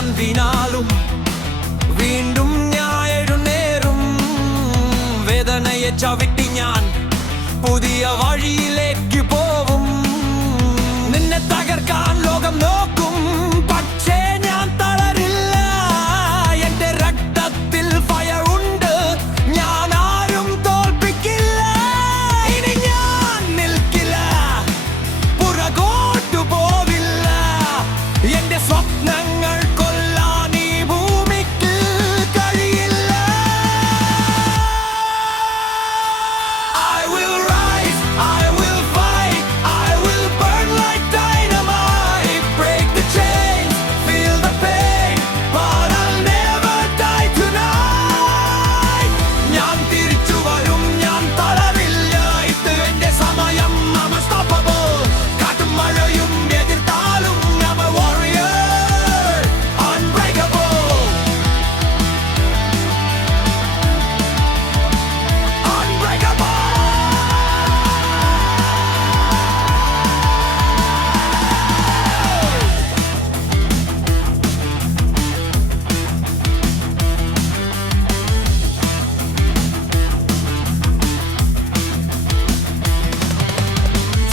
ഞാൻ വീണാലും വീണ്ടും ഞാൻ എഴുന്നേറും. വേദനയെ ചവിട്ടി ഞാൻ പുതിയ വഴിയിലേക്ക് പോവും. നിന്നെ തകർക്കാൻ ലോകം നോക്കും, പക്ഷേ ഞാൻ തളരില്ല. എന്റെ രക്തത്തിൽ ഫയർ ഉണ്ട്, ഞാൻ ആരും തോൽപ്പിക്കില്ല. ഇനി ഞാൻ നിൽക്കില്ല, പുറകോട്ടു പോവില്ല. എന്റെ സ്വപ്നങ്ങൾ കൊല്ലാൻ ഈ ഭൂമിക്ക് കഴിയില്ല. I will rise, I will fight, I will burn like dynamite. Break the chains, feel the pain, but I'll never die tonight. ഞാൻ തിരിച്ചു വരും, ഞാൻ തളരില്ല. ഇത് എന്റെ സമയം, I'm unstoppable. കാറ്റും മഴയും എതിർത്താലും I'm a warrior, unbreakable, unbreakable.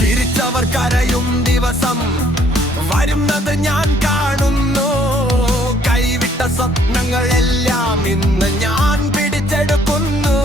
ചിരിച്ചവർ കരയും ദിവസം വരുന്നത് ഞാൻ കാണുന്നു. കൈവിട്ട സ്വപ്നങ്ങളെല്ലാം ഇന്ന് ഞാൻ പിടിച്ചെടുക്കുന്നു.